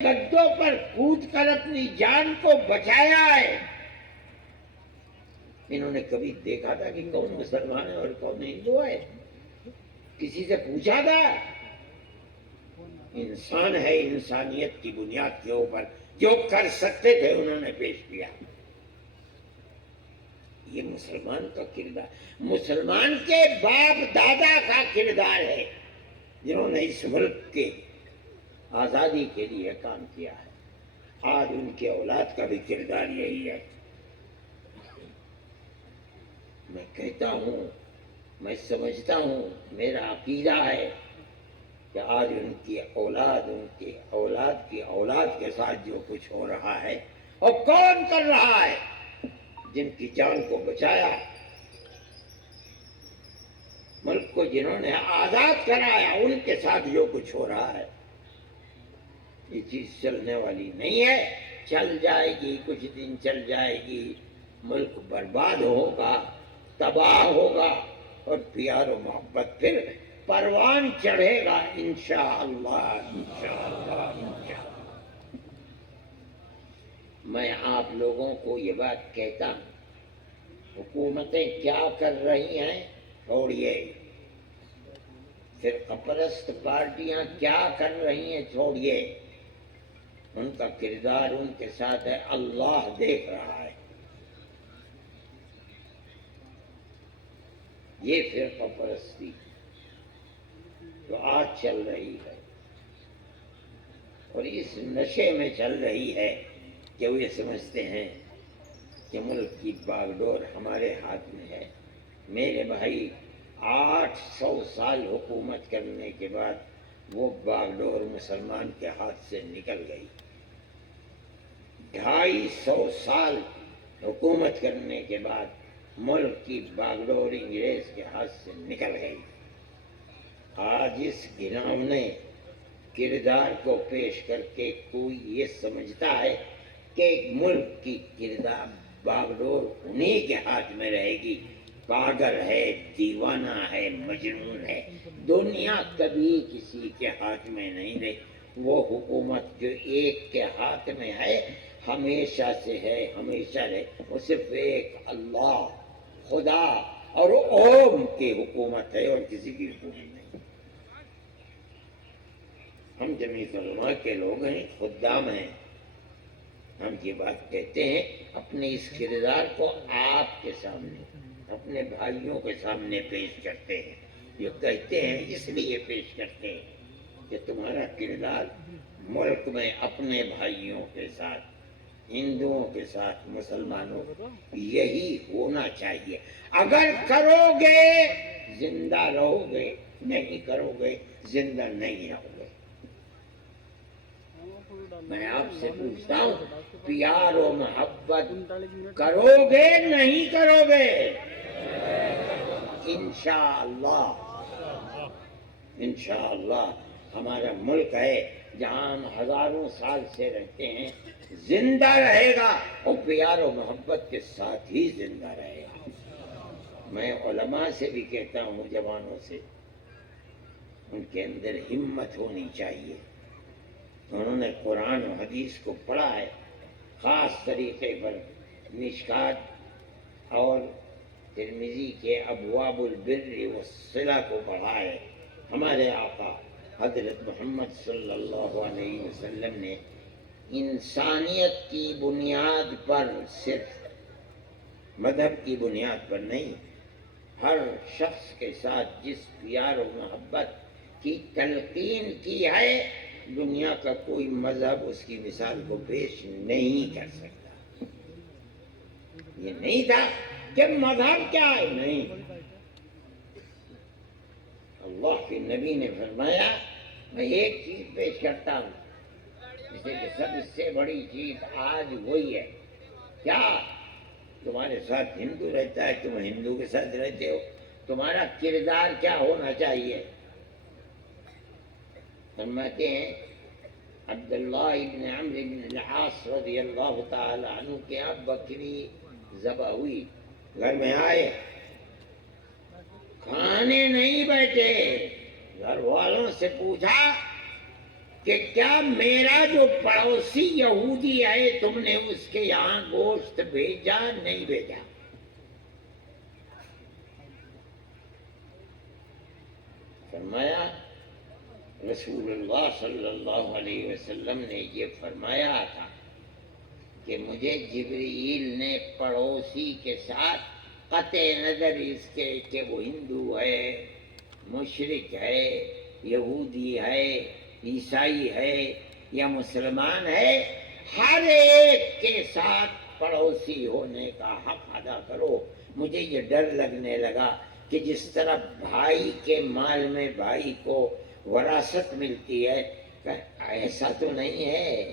گدوں پر کود کر اپنی جان کو بچایا ہے۔ انہوں نے کبھی دیکھا تھا کہ کون مسلمان ہے اور کون ہندو ہے؟ کسی سے پوچھا تھا؟ انسان ہے، انسانیت کی بنیاد کے اوپر جو کر سکتے تھے انہوں نے پیش کیا۔ یہ مسلمان کا کردار، مسلمان کے باپ دادا کا کردار ہے جنہوں نے اس ملک کے آزادی کے لیے کام کیا ہے۔ آج ان کے اولاد کا بھی کردار یہی ہے۔ میں کہتا ہوں، میں سمجھتا ہوں، میرا عقیدہ ہے کہ آج ان کی اولاد، ان کی اولاد کی اولاد کے ساتھ جو کچھ ہو رہا ہے، اور کون کر رہا ہے؟ جن کی جان کو بچایا، ملک کو جنہوں نے آزاد کرایا، ان کے ساتھ جو کچھ ہو رہا ہے، یہ چیز چلنے والی نہیں ہے۔ چل جائے گی، کچھ دن چل جائے گی، ملک برباد ہوگا، تباہ ہوگا، اور پیار و محبت پھر پروان چڑھے گا انشاءاللہ، انشاءاللہ، انشاءاللہ۔ میں آپ لوگوں کو یہ بات کہتا ہوں، حکومتیں کیا کر رہی ہیں چھوڑیے، فرقہ پرست پارٹیاں کیا کر رہی ہیں چھوڑیے، ان کا کردار ان کے ساتھ ہے، اللہ دیکھ رہا ہے۔ یہ فرقہ پرستی جو آج چل رہی ہے اور اس نشے میں چل رہی ہے کہ وہ یہ سمجھتے ہیں کہ ملک کی باغ ڈور ہمارے ہاتھ میں ہے۔ میرے بھائی، 800 سال حکومت کرنے کے بعد وہ باغ ڈور مسلمان کے ہاتھ سے نکل گئی۔ 250 سال حکومت کرنے کے بعد ملک کی باغ ڈور انگریز کے ہاتھ سے نکل گئی۔ آج اس گھناؤنے کردار کو پیش کر کے کوئی یہ سمجھتا ہے کہ ملک کی کردار باغ ڈور انہی کے ہاتھ میں رہے گی، پاگل ہے، دیوانہ ہے، مجنون ہے۔ دنیا کبھی کسی کے ہاتھ میں نہیں رہی۔ وہ حکومت جو ایک کے ہاتھ میں ہے، ہمیشہ سے ہے، ہمیشہ رہے، وہ صرف ایک اللہ، خدا اور اوم کی حکومت ہے، اور کسی کی حکومت نہیں۔ ہم جمعیت علماء کے لوگ ہیں، خدام ہیں، ہم یہ بات کہتے ہیں، اپنے اس کردار کو آپ کے سامنے، اپنے بھائیوں کے سامنے پیش کرتے ہیں۔ یہ کہتے ہیں، اس لیے پیش کرتے ہیں کہ تمہارا کردار ملک میں اپنے بھائیوں کے ساتھ، ہندوؤں کے ساتھ، مسلمانوں یہی ہونا چاہیے۔ اگر کرو گے زندہ رہو گے، نہیں کرو گے زندہ نہیں رہو گے۔ میں آپ سے پوچھتا ہوں، پیار و محبت کرو گے نہیں کرو گے؟ انشاءاللہ، انشاءاللہ ہمارا ملک ہے جہاں ہم ہزاروں سال سے رہتے ہیں، زندہ رہے گا، اور پیار و محبت کے ساتھ ہی زندہ رہے گا۔ میں علماء سے بھی کہتا ہوں، جوانوں سے، ان کے اندر ہمت ہونی چاہیے۔ انہوں نے قرآن و حدیث کو پڑھا ہے، خاص طریقے پر مشکات اور ترمذی کے ابواب البر والصلہ کو پڑھا ہے۔ ہمارے آقا حضرت محمد صلی اللہ علیہ وسلم نے انسانیت کی بنیاد پر، صرف مذہب کی بنیاد پر نہیں، ہر شخص کے ساتھ جس پیار و محبت کی تلقین کی ہے، دنیا کا کوئی مذہب اس کی مثال کو پیش نہیں کر سکتا۔ یہ نہیں تھا کہ مذہب کیا ہے، نہیں، اللہ کے نبی نے فرمایا، میں ایک چیز پیش کرتا ہوں، جسے کہ سب سے بڑی چیز آج وہی ہے۔ کیا تمہارے ساتھ ہندو رہتا ہے، تم ہندو کے ساتھ رہتے ہو، تمہارا کردار کیا ہونا چاہیے؟ فرماتے ہیں، عبداللہ ابن عمرو بن العاص رضی اللہ تعالی عنہ کے یہاں بکری ذبح ہوئی، گھر میں آئے، کھانے نہیں بیٹھے، گھر والوں سے پوچھا کہ کیا میرا جو پڑوسی یہودی ہے تم نے اس کے یہاں گوشت بھیجا نہیں بھیجا؟ فرمایا رسول اللہ صلی اللہ علیہ وسلم نے یہ فرمایا تھا کہ مجھے جبرائیل نے پڑوسی کے ساتھ قطع نظر اس کے کہ وہ ہندو ہے، مشرک ہے، یہودی ہے، عیسائی ہے یا مسلمان ہے، ہر ایک کے ساتھ پڑوسی ہونے کا حق ادا کرو۔ مجھے یہ ڈر لگنے لگا کہ جس طرح بھائی کے مال میں بھائی کو وراثت ملتی ہے، ایسا تو نہیں ہے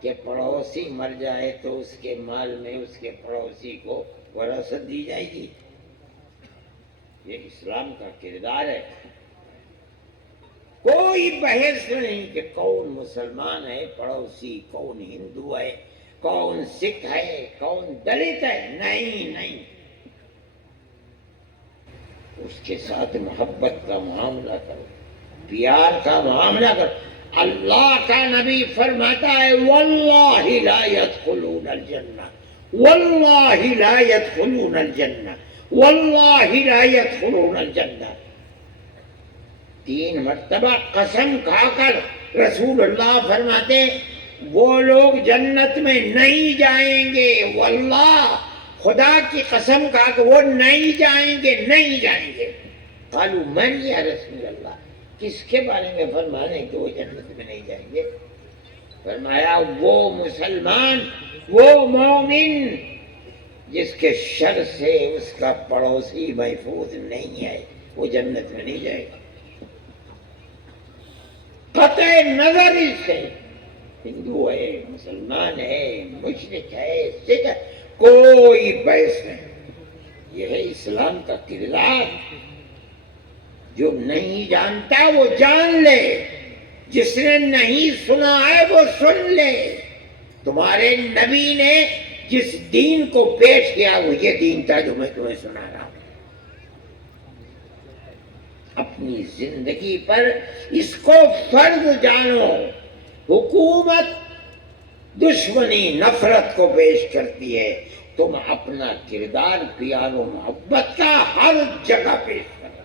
کہ پڑوسی مر جائے تو اس کے مال میں اس کے پڑوسی کو وراثت دی جائے گی۔ یہ اسلام کا کردار ہے۔ کوئی بحث نہیں کہ کون مسلمان ہے پڑوسی، کون ہندو ہے، کون سکھ ہے، کون دلت ہے، نہیں نہیں، اس کے ساتھ محبت کا معاملہ کرو، پیار کا معاملہ کرو۔ اللہ کا نبی فرماتا ہے واللہ لا يدخلون الجنہ، واللہ لا يدخلون الجنہ، واللہ لا يدخلون الجنہ۔ 3 مرتبہ قسم کھا کر رسول اللہ فرماتے وہ لوگ جنت میں نہیں جائیں گے، واللہ خدا کی قسم کھا کہ وہ نہیں جائیں گے، نہیں جائیں گے۔ قالوا من یا رسول اللہ، کس کے بارے میں فرمانے کہ وہ جنت میں نہیں جائیں گے؟ فرمایا وہ مسلمان، وہ مومن جس کے شر سے اس کا پڑوسی محفوظ نہیں ہے، وہ جنت میں نہیں جائے گا۔ قطع نظر اس سے ہندو ہے، مسلمان ہے، مشرک ہے، سکھ ہے، کوئی بحث نہیں۔ یہ ہے اسلام کا کردار۔ جو نہیں جانتا وہ جان لے، جس نے نہیں سنا ہے وہ سن لے۔ تمہارے نبی نے جس دین کو پیش کیا وہ یہ دین تھا جو میں تمہیں سنا رہا ہوں۔ اپنی زندگی پر اس کو فرض جانو۔ حکومت دشمنی، نفرت کو پیش کرتی ہے، تم اپنا کردار پیار و محبت کا ہر جگہ پیش کرو۔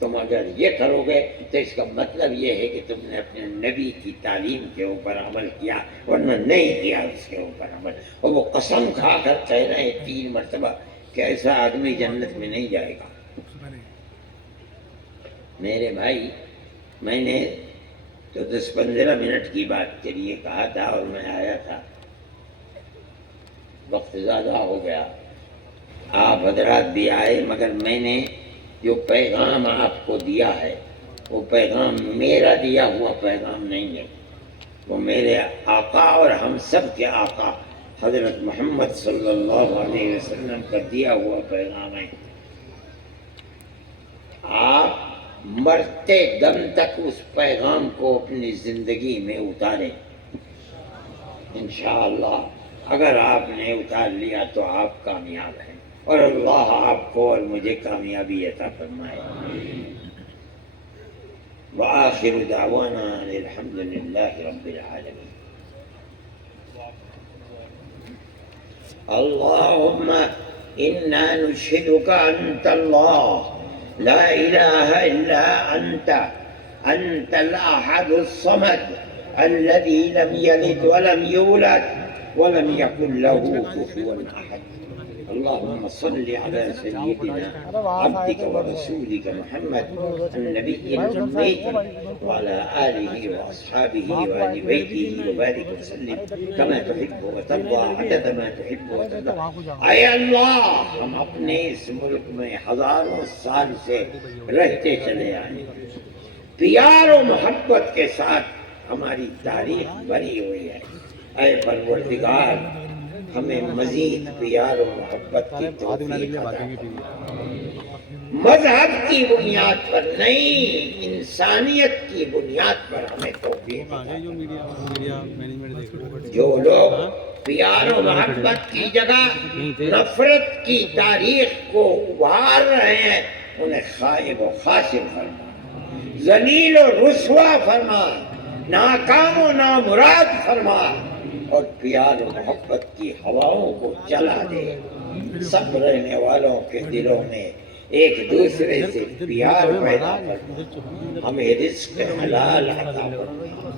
تم اگر یہ کرو گے تو اس کا مطلب یہ ہے کہ تم نے اپنے نبی کی تعلیم کے اوپر عمل کیا، ورنہ نہیں کیا اس کے اوپر عمل۔ اور وہ قسم کھا کر کہہ رہے ہیں 3 مرتبہ کہ ایسا آدمی جنت میں نہیں جائے گا۔ میرے بھائی، میں نے تو 10-15 منٹ کی بات کے لیے کہا تھا اور میں آیا تھا، وقت زیادہ ہو گیا، آپ حضرات بھی آئے، مگر میں نے جو پیغام آپ کو دیا ہے وہ پیغام میرا دیا ہوا پیغام نہیں ہے، وہ میرے آقا اور ہم سب کے آقا حضرت محمد صلی اللہ علیہ وسلم کا دیا ہوا پیغام ہے۔ آپ مرتے دم تک اس پیغام کو اپنی زندگی میں اتاریں انشاءاللہ۔ اگر آپ نے اتار لیا تو آپ کامیاب ہیں، اور اللہ آپ کو اور مجھے کامیابی عطا فرمائے۔ وآخر دعوانا الحمد للہ رب العالمین۔ اللہم انا نشہدک انت اللہ لا الہ الا انت، انت الاحد الصمد الذي لم يلد ولم يولد ولم يكن له كفوا احد۔ اللهم صل على سيدنا عبدك ورسولك محمد النبي الأمي وعلى آله وأصحابه وآل بيته وبارك وسلم كما تحب وترضى عدد ما تحب وترضى۔ اے اللہ، ہم اپنے اس ملک میں ہزاروں سال سے رہتے چلے آئے، پیار و محبت کے ساتھ ہماری تاریخ بھری ہوئی ہے۔ اے پروردگار، ہمیں مزید پیار و محبت کی توفیق عطا فرما۔ مذہب کی بنیاد پر نہیں، انسانیت کی بنیاد پر ہمیں توفیق عطا فرما۔ جو لوگ پیار و محبت کی جگہ نفرت کی تاریخ کو ابھار رہے ہیں انہیں خائب و خاسر فرما۔ ذلیل و رسوا فرما، ناکام و نامراد فرما، اور پیار و محبت کی ہواؤں کو چلا دے۔ سب رہنے والوں کے دلوں میں ایک دوسرے سے پیار پیدا فرما، ہمیں رزق حلال عطا فرما،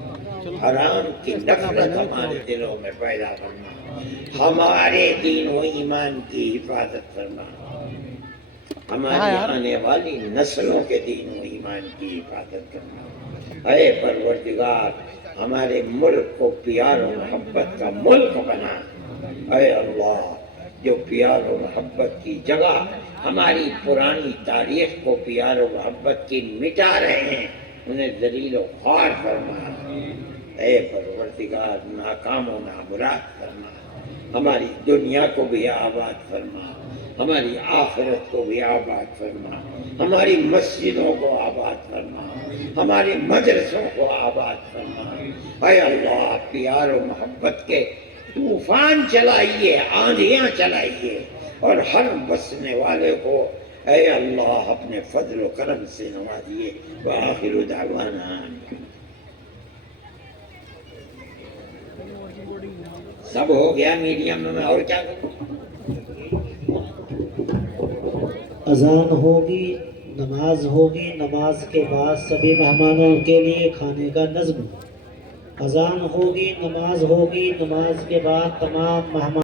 حرام کی نفرت ہمارے دلوں میں پیدا فرما، ہمارے دین و ایمان کی حفاظت فرما، ہماری آنے والی نسلوں کے دین و ایمان کی حفاظت کرنا۔ اے پروردگار، ہمارے ملک کو پیار و محبت کا ملک بنا۔ اے اللہ، جو پیار و محبت کی جگہ ہماری پرانی تاریخ کو پیار و محبت کی مٹا رہے ہیں، انہیں ذلیل و خوار فرما۔ اے پروردگار، ناکام و نامراد فرما، ہماری دنیا کو بھی آباد فرما، ہماری آخرت کو بھی آباد فرما، ہماری مسجدوں کو آباد فرما، ہمارے مدرسوں کو آباد فرما۔ اے اللہ، پیار و محبت کے طوفان چلائیے، آندھیاں چلائیے، اور ہر بسنے والے کو اے اللہ اپنے فضل و کرم سے نوازیے۔ وآخر دعوانا سب ہو گیا میڈیم میں، اور کیا کروں؟ اذان ہوگی، نماز ہوگی، نماز کے بعد سبھی مہمانوں کے لیے کھانے کا نظم۔ اذان ہوگی، نماز ہوگی، نماز کے بعد تمام مہمان